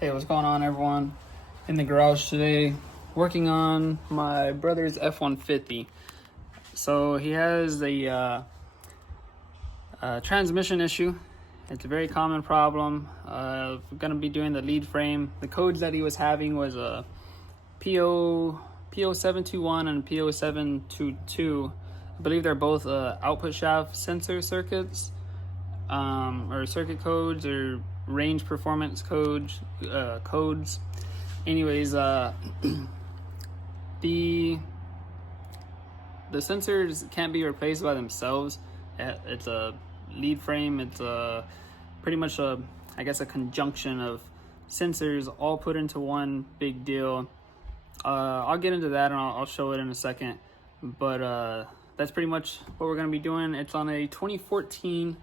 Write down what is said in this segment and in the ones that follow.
Hey, what's going on, everyone? In the garage today, working on my brother's F150. So he has a transmission issue. It's a very common problem. We're gonna be doing the lead frame. The codes that he was having was a PO721 and PO722. I believe they're both output shaft sensor circuits, or circuit codes, or range performance codes. Anyways, the sensors can't be replaced by themselves. It's a lead frame. It's pretty much a conjunction of sensors all put into one big deal. I'll get into that and I'll show it in a second. But that's pretty much what we're going to be doing. It's on a 2014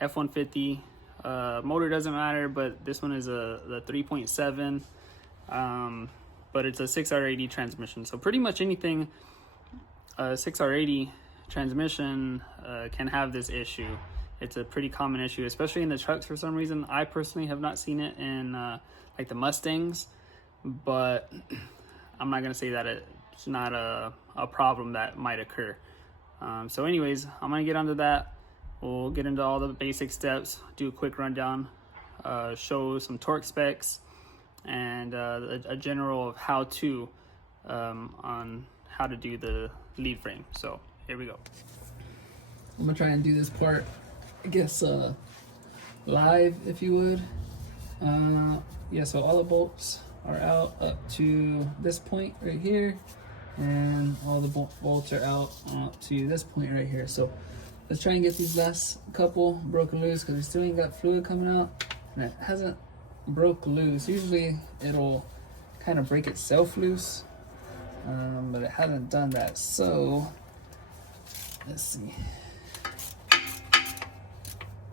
F150. Motor doesn't matter, but this one is the 3.7. But it's a 6R80 transmission. So pretty much anything 6R80 transmission can have this issue. It's a pretty common issue, especially in the trucks for some reason. I personally have not seen it in like the Mustangs, but I'm not going to say that it's not a problem that might occur. So anyways, I'm going to get onto that. We'll get into all the basic steps, do a quick rundown, show some torque specs, and a general of how-to on how to do the lead frame. So here we go. I'm gonna try and do this part, I guess, live, if you would. Yeah, so all the bolts are out up to this point right here, and all the bolts are out up to this point right here. So let's try and get these last couple broken loose, because we still ain't got fluid coming out, and it hasn't broke loose. Usually it'll kind of break itself loose, but it hasn't done that. So let's see.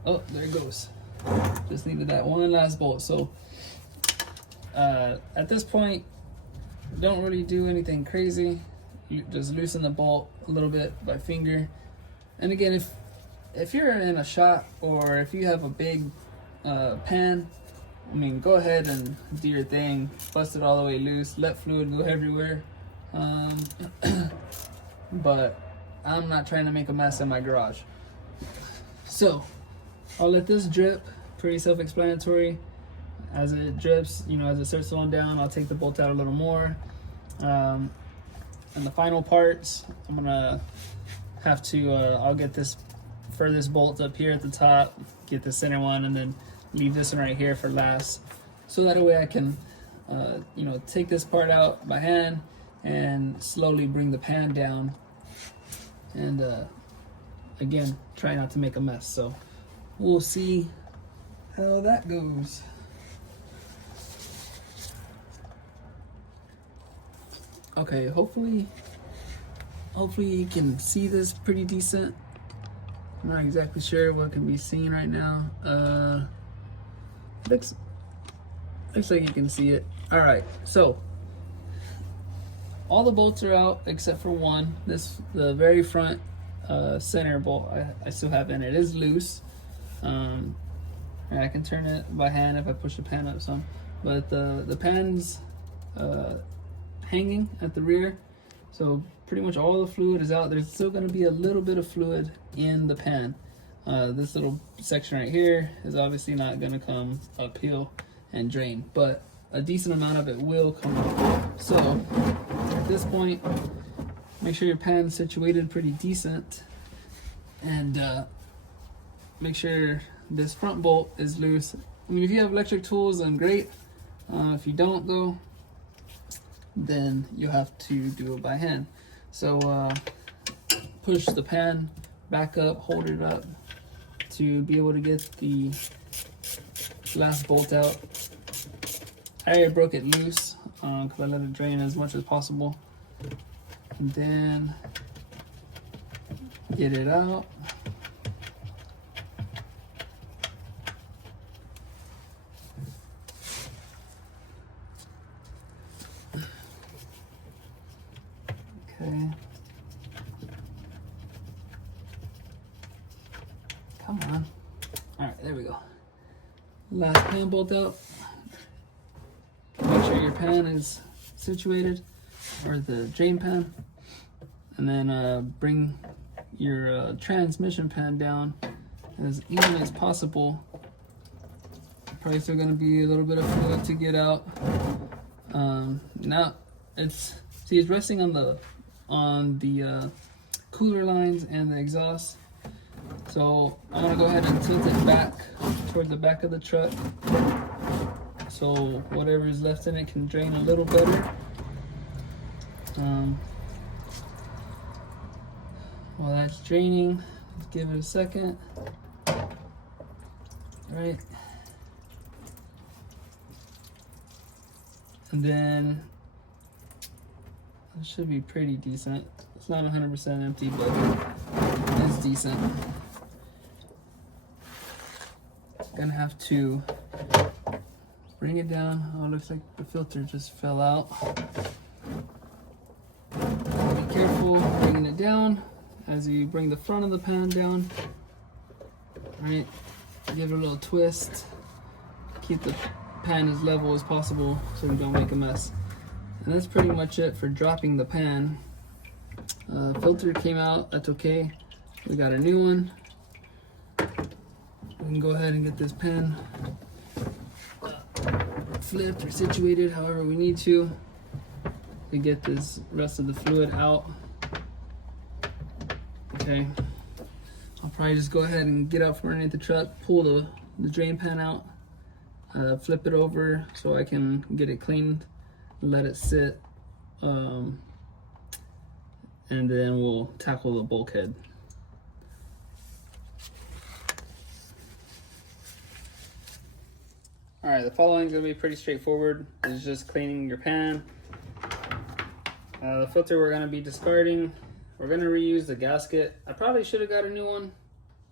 Oh, there it goes. Just needed that one last bolt. So at this point, don't really do anything crazy. You just loosen the bolt a little bit by finger. And again, if you're in a shop, or if you have a big pan, I mean, go ahead and do your thing. Bust it all the way loose. Let fluid go everywhere. But I'm not trying to make a mess in my garage. So I'll let this drip. Pretty self-explanatory. As it drips, as it starts slowing down, I'll take the bolt out a little more. And the final parts, I'm gonna have to, I'll get this furthest bolt up here at the top, get the center one, and then leave this one right here for last. So that way I can, take this part out by hand and slowly bring the pan down. And again, try not to make a mess. So we'll see how that goes. Okay, hopefully you can see this pretty decent. I'm not exactly sure what can be seen right now. Looks like you can see it. All right, so all the bolts are out except for one. The very front center bolt I still have in it is loose. And I can turn it by hand if I push the pan up some. But the pan's hanging at the rear, so pretty much all the fluid is out. There's still going to be a little bit of fluid in the pan. This little section right here is obviously not going to come uphill and drain, but a decent amount of it will come up. So at this point, make sure your pan's situated pretty decent, and make sure this front bolt is loose. I mean, if you have electric tools, then great. If you don't, though, then you'll have to do it by hand. So push the pan back up, hold it up to be able to get the last bolt out. I already broke it loose because I let it drain as much as possible. And then get it out. Okay. Come on. All right, there we go. Last pan bolt out. where your pan is situated, or the drain pan, and then bring your transmission pan down as even as possible. Probably still going to be a little bit of fluid to get out. Now it's resting on the cooler lines and the exhaust. So I'm gonna go ahead and tilt it back toward the back of the truck, so whatever is left in it can drain a little better. While that's draining, let's give it a second. Right. And then it should be pretty decent. It's not 100% empty, but it's decent. Gonna have to bring it down. Oh, it looks like the filter just fell out. Be careful bringing it down as you bring the front of the pan down. Right, give it a little twist. Keep the pan as level as possible so we don't make a mess. And that's pretty much it for dropping the pan. Filter came out, that's okay. We got a new one. We can go ahead and get this pan flipped or situated however we need to get this rest of the fluid out. Okay, I'll probably just go ahead and get out from underneath the truck, pull the drain pan out, flip it over so I can get it cleaned, let it sit, and then we'll tackle the bulkhead. Alright, the following is going to be pretty straightforward. It's just cleaning your pan. The filter we're going to be discarding. We're going to reuse the gasket. I probably should have got a new one.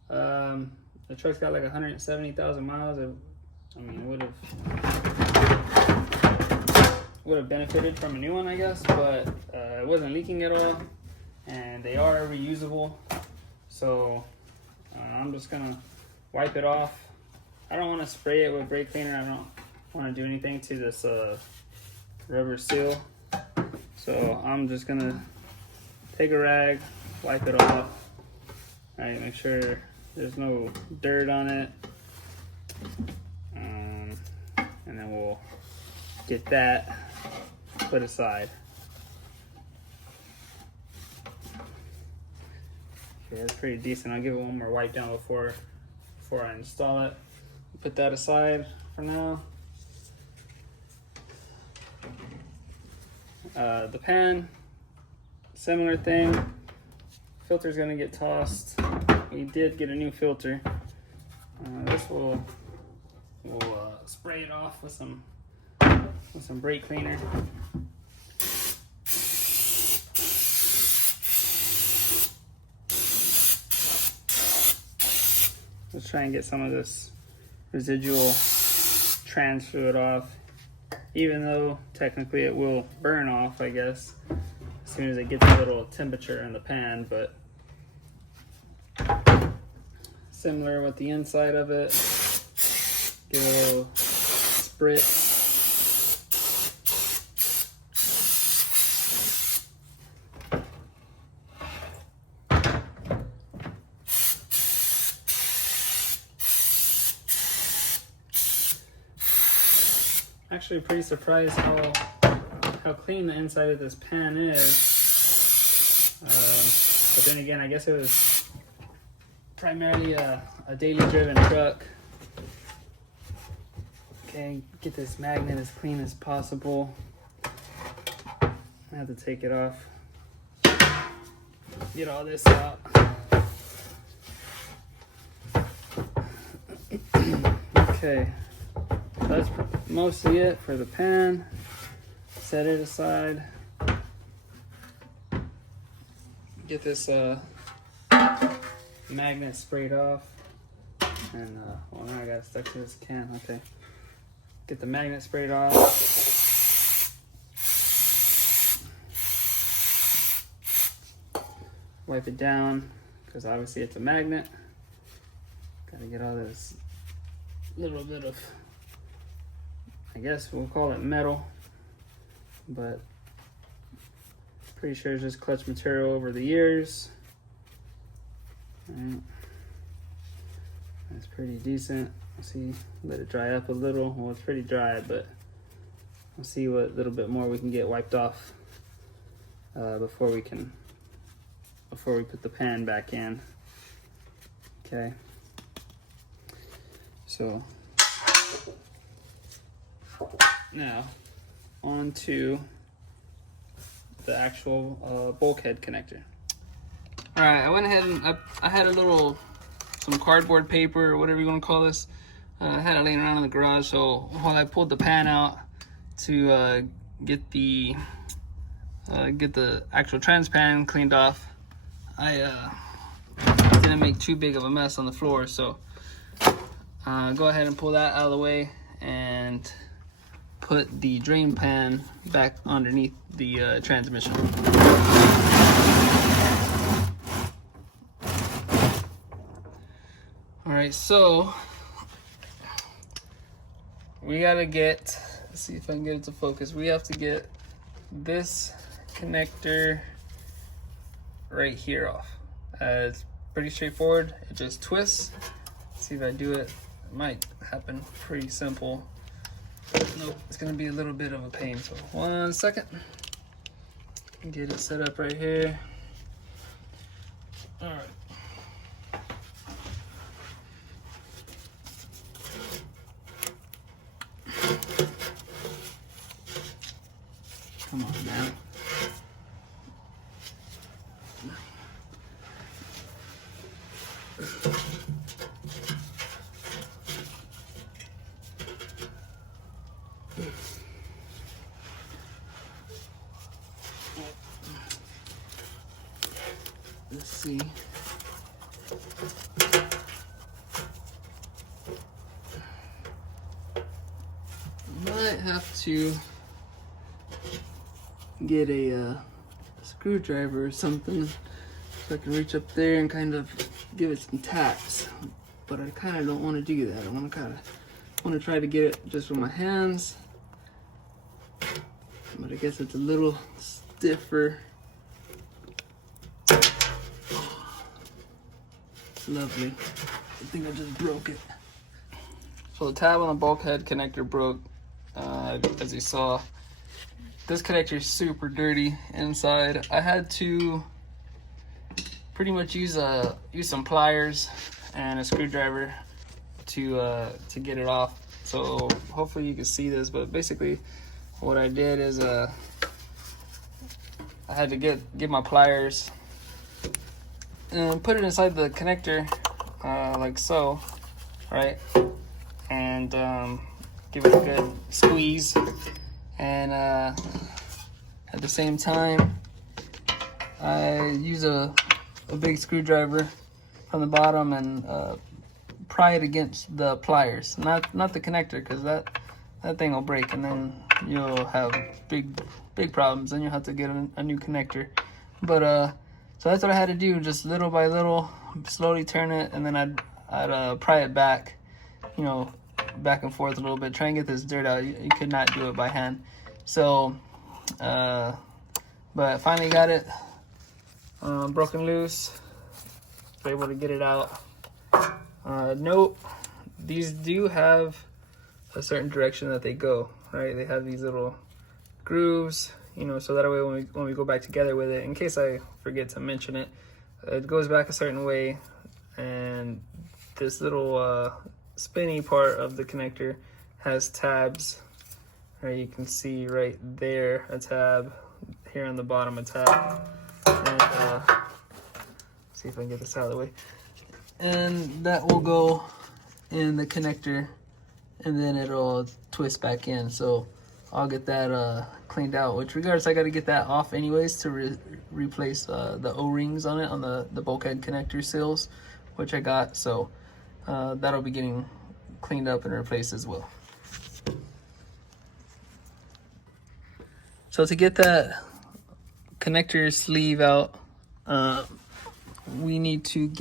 The truck's got like 170,000 miles. I mean, would have benefited from a new one, I guess, but it wasn't leaking at all, and they are reusable. So I'm just going to wipe it off. I don't want to spray it with brake cleaner. I don't want to do anything to this rubber seal. So I'm just going to take a rag, wipe it off. All right, make sure there's no dirt on it. And then we'll get that put aside. Okay, that's pretty decent. I'll give it one more wipe down before I install it. Put that aside for now. The pan, similar thing. Filter's gonna get tossed. We did get a new filter. This we'll spray it off with some brake cleaner. Let's try and get some of this residual trans fluid off, even though technically it will burn off, I guess, as soon as it gets a little temperature in the pan. But similar with the inside of it, give it a little spritz. Actually pretty surprised how clean the inside of this pan is, but then again, I guess it was primarily a daily driven truck. Okay, get this magnet as clean as possible. I have to take it off, get all this out. Okay, that's mostly it for the pan. Set it aside. Get this magnet sprayed off. And well, now I got stuck to this can. Okay. Get the magnet sprayed off. Wipe it down, because obviously it's a magnet. Gotta get all this little bit of, I guess we'll call it metal, but pretty sure it's just clutch material over the years. Right. That's pretty decent. Let's see, let it dry up a little. Well, it's pretty dry, but we'll see what little bit more we can get wiped off before we put the pan back in. Okay. So now on to the actual bulkhead connector. All right, I went ahead and I had some cardboard paper or whatever you want to call this. I had it laying around in the garage, so while I pulled the pan out to get the actual trans pan cleaned off, I didn't make too big of a mess on the floor, so go ahead and pull that out of the way and put the drain pan back underneath the transmission. All right, so we gotta get, let's see if I can get it to focus. We have to get this connector right here off. It's pretty straightforward. It just twists. Let's see if I do it. It might happen pretty simple. Nope, it's gonna be a little bit of a pain. So 1 second. Get it set up right here. All right. Come on now. Let's see. Might have to get a screwdriver or something so I can reach up there and kind of give it some taps. But I kind of don't want to do that. I want to try to get it just with my hands. But I guess it's a little stiffer. Lovely. I think I just broke it. So the tab on the bulkhead connector broke. As you saw, this connector is super dirty inside. I had to pretty much use some pliers and a screwdriver to get it off. So hopefully you can see this, but basically what I did is I had to get my pliers and put it inside the connector like so, right? And give it a good squeeze, and at the same time I use a big screwdriver from the bottom and pry it against the pliers, not the connector, because that thing will break and then you'll have big problems, and you'll have to get a new connector. But so that's what I had to do, just little by little, slowly turn it, and then I'd pry it back, you know, back and forth a little bit, try and get this dirt out. You could not do it by hand. So but finally got it broken loose, was able to get it out. Note, these do have a certain direction that they go, right? They have these little grooves, you know, so that way when we go back together with it, in case I forget to mention it, it goes back a certain way, and this little spinny part of the connector has tabs. Right, you can see right there a tab, here on the bottom a tab, and see if I can get this out of the way, and that will go in the connector, and then it'll twist back in. So I'll get that cleaned out, which regardless, I got to get that off anyways to replace the O-rings on it, on the bulkhead connector seals, which I got. So that'll be getting cleaned up and replaced as well. So to get that connector sleeve out, we need to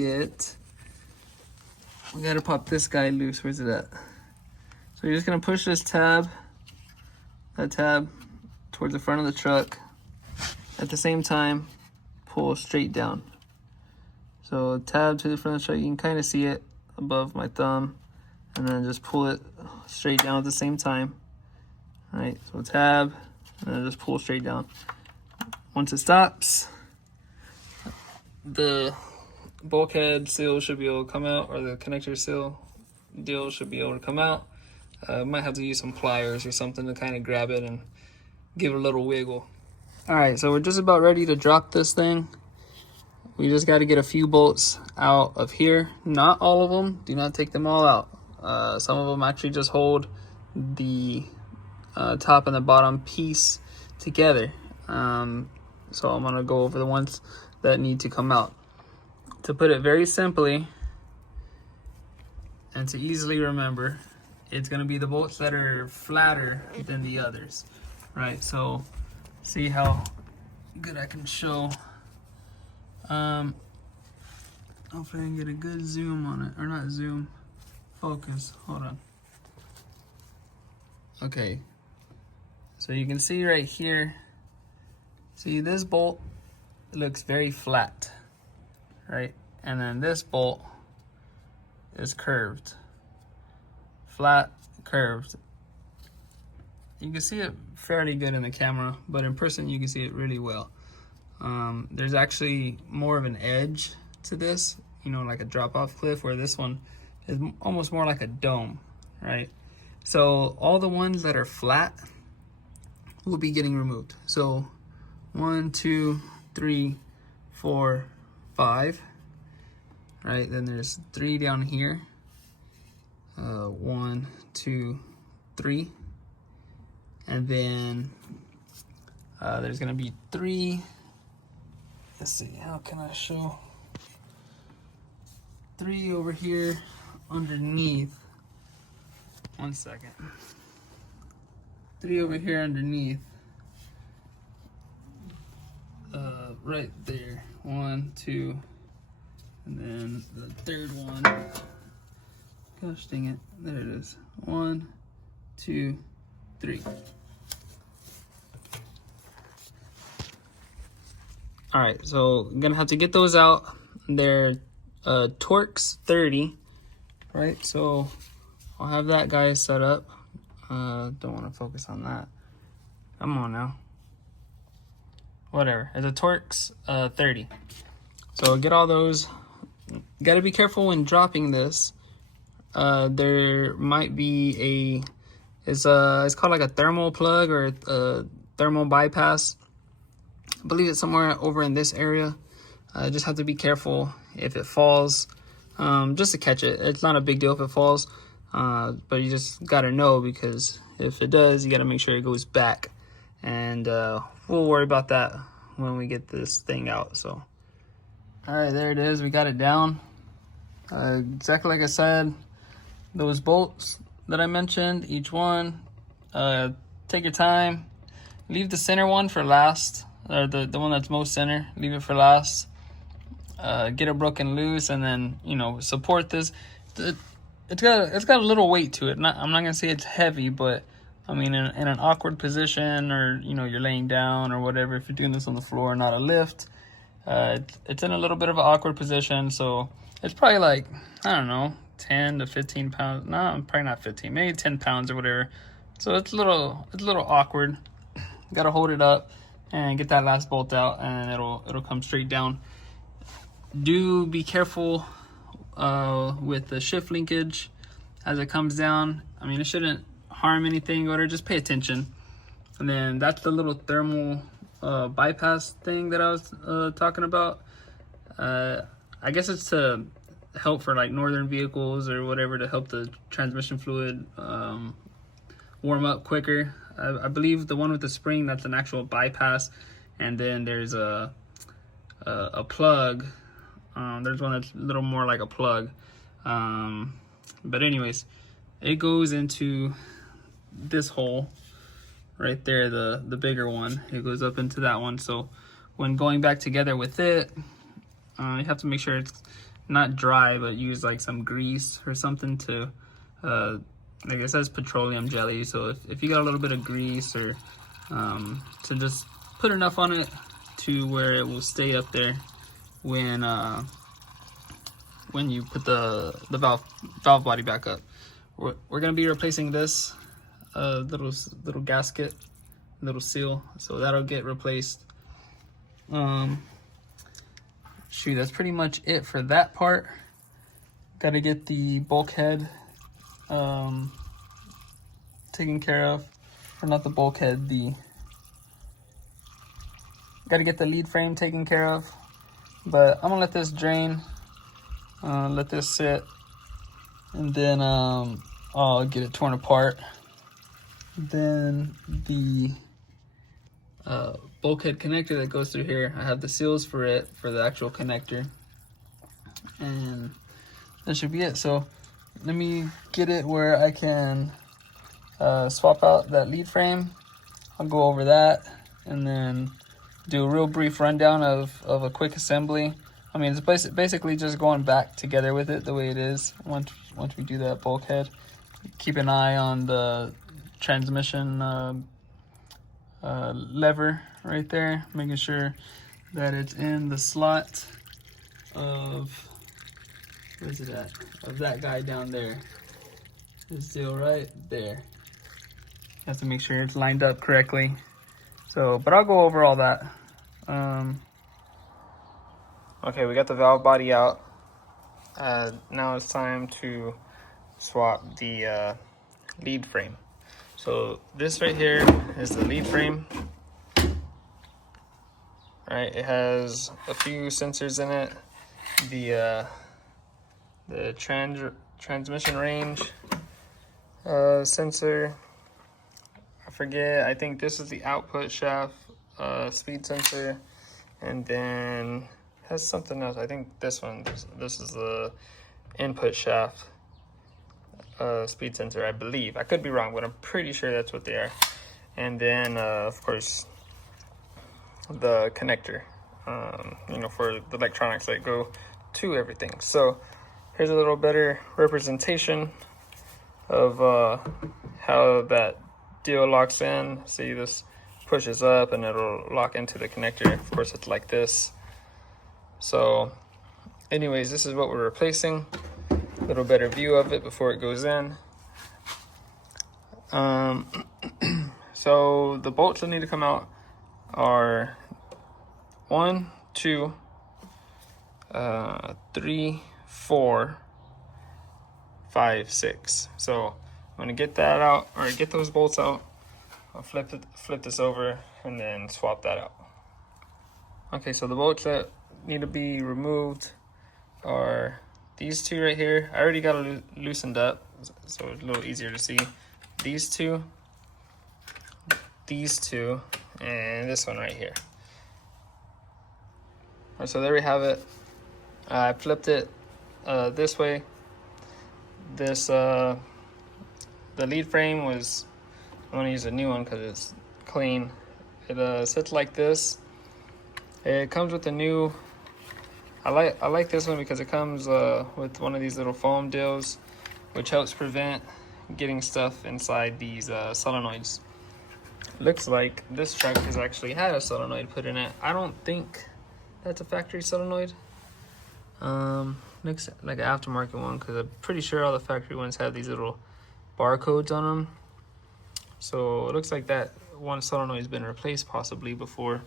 we gotta pop this guy loose. Where's it at? So you're just gonna push this tab, that tab, towards the front of the truck. At the same time, pull straight down. So tab to the front of the truck, you can kind of see it above my thumb, and then just pull it straight down at the same time. All right, so tab, and then just pull straight down. Once it stops, the bulkhead seal should be able to come out, or the connector seal deal should be able to come out. Might have to use some pliers or something to kind of grab it and give it a little wiggle. All right, so we're just about ready to drop this thing. We just got to get a few bolts out of here. Not all of them. Do not take them all out. Some of them actually just hold the top and the bottom piece together. So I'm going to go over the ones that need to come out. To put it very simply, and to easily remember, it's going to be the bolts that are flatter than the others, right? So see how good I can show. Hopefully I can get a good zoom on it, or not zoom, focus, hold on. Okay, so you can see right here, see this bolt looks very flat, right? And then this bolt is curved, flat, curved. You can see it fairly good in the camera, but in person you can see it really well. There's actually more of an edge to this, you know, like a drop-off cliff, where this one is almost more like a dome, right? So all the ones that are flat will be getting removed. So 1, 2, 3, 4, 5, right? Then there's 3 down here. 1, 2, 3, and then there's gonna be 3. Let's see, how can I show? 3 over here underneath. 1 second. 3 over here underneath. Right there. 1, 2, and then the third one. Gosh dang it. There it is. 1, 2, 3. All right, so I'm gonna have to get those out. They're Torx 30, right? So I'll have that guy set up. Don't want to focus on that. Come on now. Whatever. It's a Torx 30. So get all those. Got to be careful when dropping this. There might be it's called like a thermal plug or a thermal bypass. I believe it's somewhere over in this area. Just have to be careful if it falls, just to catch it. It's not a big deal if it falls, but you just gotta know, because if it does, you gotta make sure it goes back, and we'll worry about that when we get this thing out. So, all right, there it is. We got it down. Exactly like I said, those bolts that I mentioned, each one, take your time. Leave the center one for last. Or the one that's most center, leave it for last. Get it broken loose, and then, you know, support this. It's got a little weight to it. I'm not gonna say it's heavy, but I mean, in an awkward position, or, you know, you're laying down or whatever, if you're doing this on the floor, not a lift, it's in a little bit of an awkward position. So it's probably like, I don't know, 10 to 15 pounds. No, probably not 15, maybe 10 pounds or whatever. So it's a little awkward. Gotta hold it up and get that last bolt out, and it'll come straight down. Do be careful with the shift linkage as it comes down. I mean, it shouldn't harm anything, or just pay attention. And then that's the little thermal bypass thing that I was talking about. I guess it's to help for like northern vehicles or whatever, to help the transmission fluid warm up quicker. I believe the one with the spring, that's an actual bypass, and then there's a plug. There's one that's a little more like a plug. But anyways, it goes into this hole right there, the bigger one. It goes up into that one. So when going back together with it, you have to make sure it's not dry, but use like some grease or something to like it says petroleum jelly. So if you got a little bit of grease or So just put enough on it to where it will stay up there when you put the valve body back up. We're gonna be replacing this little gasket, little seal, so that'll get replaced. Shoot, that's pretty much it for that part. Got to get the bulkhead taken care of, or not the bulkhead, got to get the lead frame taken care of. But I'm gonna let this drain, let this sit, and then I'll get it torn apart. Then the bulkhead connector that goes through here, I have the seals for it, for the actual connector, and that should be it. So let me get it where I can swap out that lead frame. I'll go over that and then do a real brief rundown of a quick assembly. I mean, it's basically just going back together with it the way it is once we do that bulkhead. Keep an eye on the transmission lever right there, making sure that it's in the slot of, where's it at? Of that guy down there. It's still right there. You have to make sure it's lined up correctly. So, but I'll go over all that. Okay, we got the valve body out. Now it's time to swap the lead frame. So this right here is the lead frame. Right, it has a few sensors in it. The transmission range sensor. I forget. I think this is the output shaft speed sensor, and then has something else. I think this one. This is the input shaft speed sensor, I believe. I could be wrong, but I'm pretty sure that's what they are. And then, of course, the connector, you know, for the electronics that go to everything. So here's a little better representation of how that deal locks in. See, this pushes up and it'll lock into the connector. Of course, it's like this. So anyways, this is what we're replacing. A little better view of it before it goes in. So the bolts that need to come out are 1, 2, 3, 4, 5, 6. So I'm gonna get that out, or get those bolts out. I'll flip this over and then swap that out. Okay, so the bolts that need to be removed are these two right here. I already got it loosened up, so it's a little easier to see. These two, and this one right here. All right, so there we have it. I flipped it this way. This the lead frame was, I'm gonna use a new one because it's clean. It sits like this. It comes with a new, I like this one because it comes with one of these little foam deals, which helps prevent getting stuff inside these solenoids. Looks like this truck has actually had a solenoid put in it. I don't think that's a factory solenoid. Looks like an aftermarket one, because I'm pretty sure all the factory ones have these little barcodes on them. So it looks like that one solenoid has been replaced possibly before.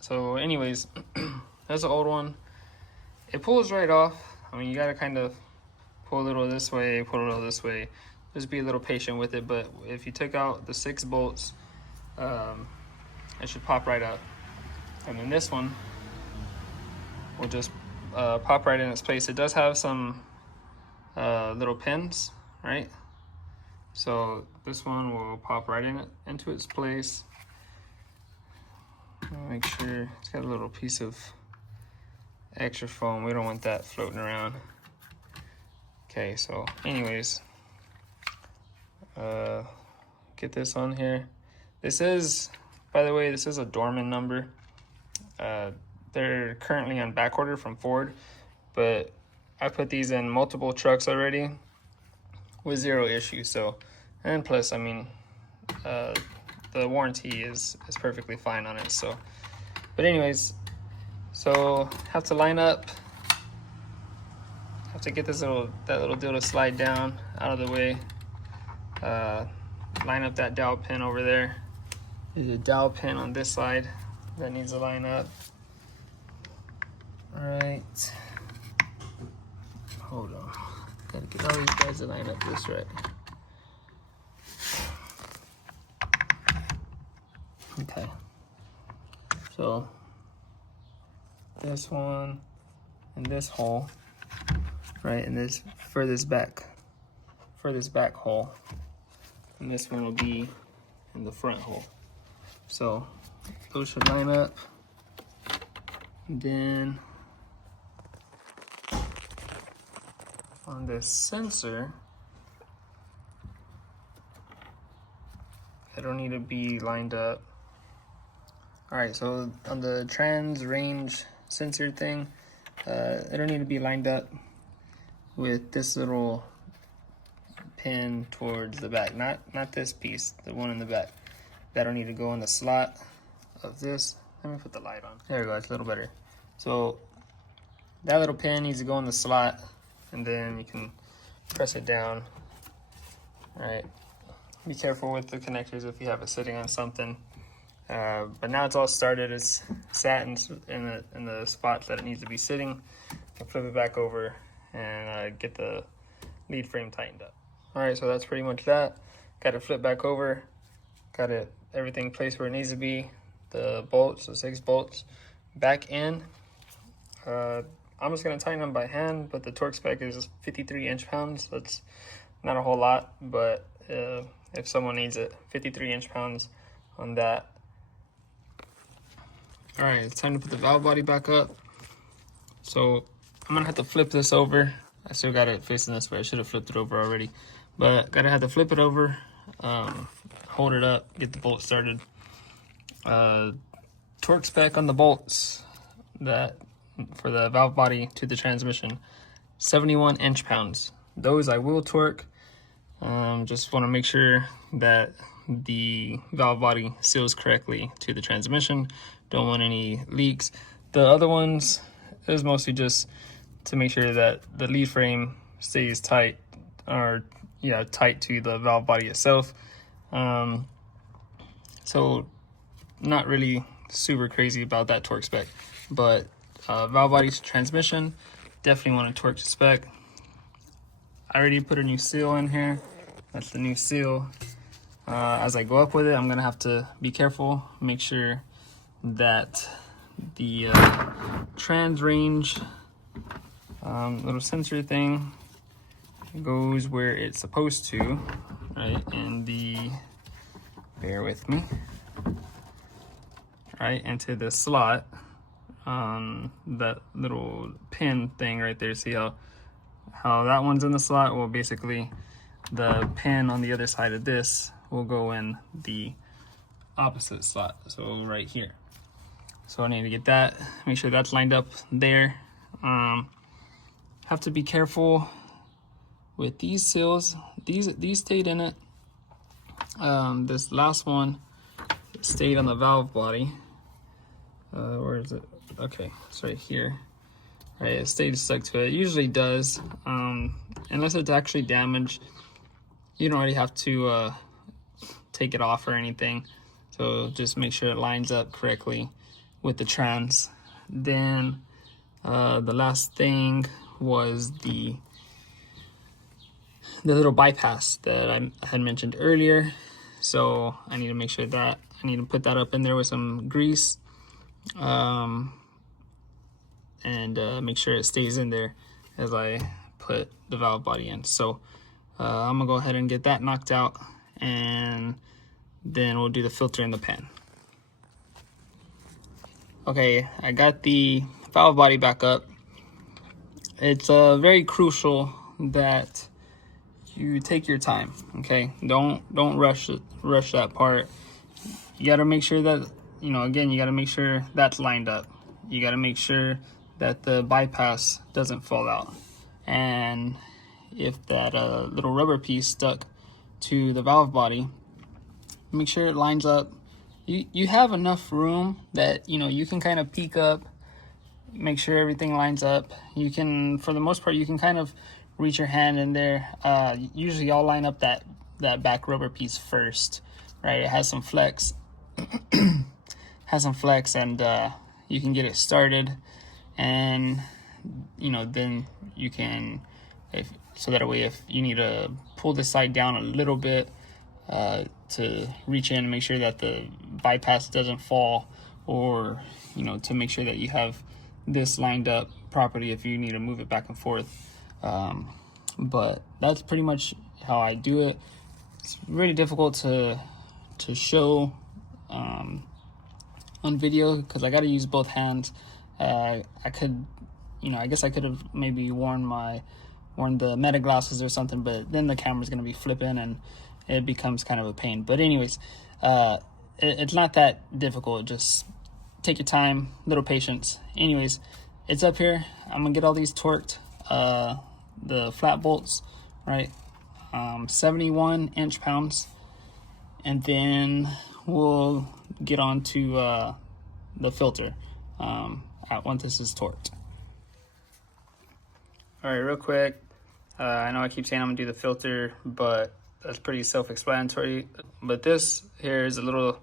So anyways, that's an old one. It pulls right off. I mean, you gotta kind of pull a little this way, pull a little this way. Just be a little patient with it. But if you take out the 6 bolts, it should pop right up. And then this one will just pop right in its place. It does have some little pins, right? So this one will pop right into its place. Make sure it's got a little piece of extra foam. We don't want that floating around. Okay, so anyways, get this on here. This is, by the way, this is a Dorman number. They're currently on back order from Ford, but I put these in multiple trucks already with 0 issues. So, and plus, I mean, the warranty is perfectly fine on it. So, but anyways, so have to line up, have to get this that little deal to slide down out of the way. Line up that dowel pin over there. There's a dowel pin on this side that needs to line up. All right, hold on, gotta get all these guys to line up just right. Okay, so this one and this hole, right, and this furthest back hole, and this one will be in the front hole. So those should line up. And then on this sensor, it'll need to be lined up. All right, so on the trans range sensor thing, it'll need to be lined up with this little pin towards the back, not this piece, the one in the back. That'll need to go in the slot of this. Let me put the light on. There we go, it's a little better. So that little pin needs to go in the slot, and then you can press it down. All right, be careful with the connectors if you have it sitting on something. But now it's all started. It's sat in the spot that it needs to be sitting. I'll flip it back over and get the lead frame tightened up. All right, so that's pretty much that. Got it flipped back over. Got it everything placed where it needs to be. The bolts, the 6 bolts, back in. I'm just gonna tighten them by hand, but the torque spec is 53 inch-pounds. That's not a whole lot, but if someone needs it, 53 inch-pounds on that. All right, it's time to put the valve body back up. So I'm gonna have to flip this over. I still got it facing this way. I should have flipped it over already, but gotta have to flip it over, hold it up, get the bolt started. Torque spec on the bolts that for the valve body to the transmission, 71 inch-pounds. Those I will torque. Just want to make sure that the valve body seals correctly to the transmission. Don't want any leaks. The other ones is mostly just to make sure that the lead frame stays tight, or tight to the valve body itself. So not really super crazy about that torque spec, but valve body transmission, definitely want to torque to spec. I already put a new seal in here. That's the new seal. As I go up with it, I'm gonna have to be careful, make sure that the trans range little sensor thing goes where it's supposed to, right? And bear with me, right into the slot. That little pin thing right there. See how that one's in the slot? Well, basically the pin on the other side of this will go in the opposite slot, so right here. So I need to get that, make sure that's lined up there. Have to be careful with these seals. These stayed in it. This last one stayed on the valve body. Where is it? Okay, it's right here. Right, it stayed stuck to it. It usually does, unless it's actually damaged. You don't really have to take it off or anything. So just make sure it lines up correctly with the trans. Then the last thing was the little bypass that I had mentioned earlier. So I need to make sure that I need to put that up in there with some grease, and make sure it stays in there as I put the valve body in. So I'm gonna go ahead and get that knocked out, and then we'll do the filter in the pan. Okay, I got the valve body back up. It's very crucial that you take your time. Okay, don't rush that part. You got to make sure that, again, you got to make sure that's lined up. You got to make sure that the bypass doesn't fall out. And if that little rubber piece stuck to the valve body, make sure it lines up. You have enough room that, you know, you can kind of peek up, make sure everything lines up. You can, for the most part, you can kind of reach your hand in there. Usually I'll line up that back rubber piece first, right? It has some flex, and you can get it started, and you know, then you can, so that way if you need to pull this side down a little bit to reach in and make sure that the bypass doesn't fall, or you know, to make sure that you have this lined up properly if you need to move it back and forth. But that's pretty much how I do it. It's really difficult to show on video because I got to use both hands. I could, you know, I guess I could have maybe worn the meta glasses or something, but then the camera's going to be flipping and it becomes kind of a pain. But anyways, it's not that difficult. Just take your time, little patience. Anyways, it's up here. I'm gonna get all these torqued, the flat bolts, right? 71 inch-pounds, and then we'll get on to the filter once this is torqued. All right, real quick, I know I keep saying I'm gonna do the filter, but that's pretty self-explanatory. But this here is a little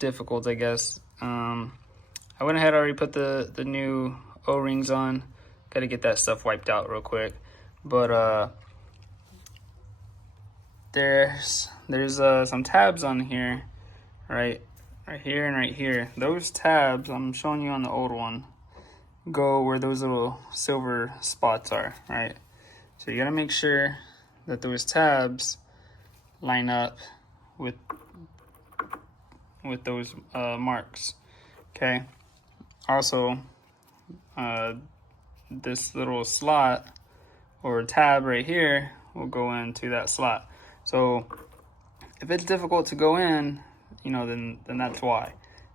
difficult, I guess. I went ahead, already put the new O-rings on. Got to get that stuff wiped out real quick. But there's some tabs on here, right here and right here. Those tabs, I'm showing you on the old one, go where those little silver spots are, right? So you got to make sure that those tabs line up with those marks. Okay. Also, this little slot or tab right here will go into that slot. So if it's difficult to go in, you know, then that's why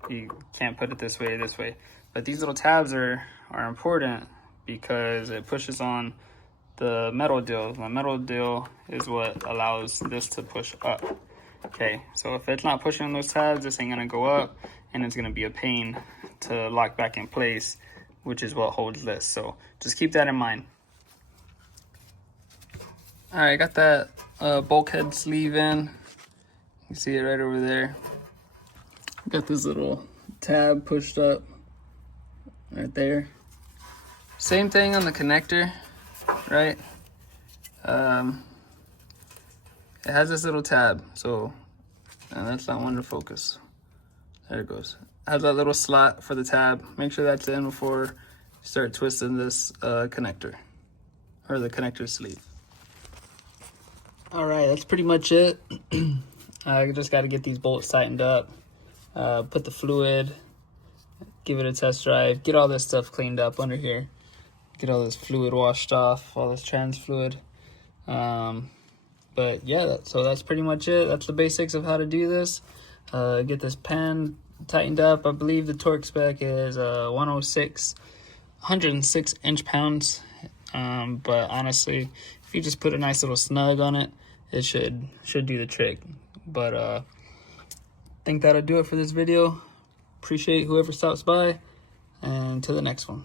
you can't put it this way. But these little tabs are important because it pushes on the metal deal. The metal deal is what allows this to push up. Okay, so if it's not pushing on those tabs, this ain't gonna go up, and it's gonna be a pain to lock back in place, which is what holds this. So just keep that in mind. All right, got that bulkhead sleeve in. You see it right over there. Got this little tab pushed up right there. Same thing on the connector, right? It has this little tab, so that's not one to focus. There it goes. It has that little slot for the tab. Make sure that's in before you start twisting this connector, or the connector sleeve. All right, that's pretty much it. I just got to get these bolts tightened up, put the fluid, give it a test drive, get all this stuff cleaned up under here, get all this fluid washed off, all this trans fluid. But yeah, so that's pretty much it. That's the basics of how to do this. Get this pan tightened up. I believe the torque spec is 106 inch-pounds. But honestly, if you just put a nice little snug on it, it should do the trick. But I think that'll do it for this video. Appreciate whoever stops by, and to the next one.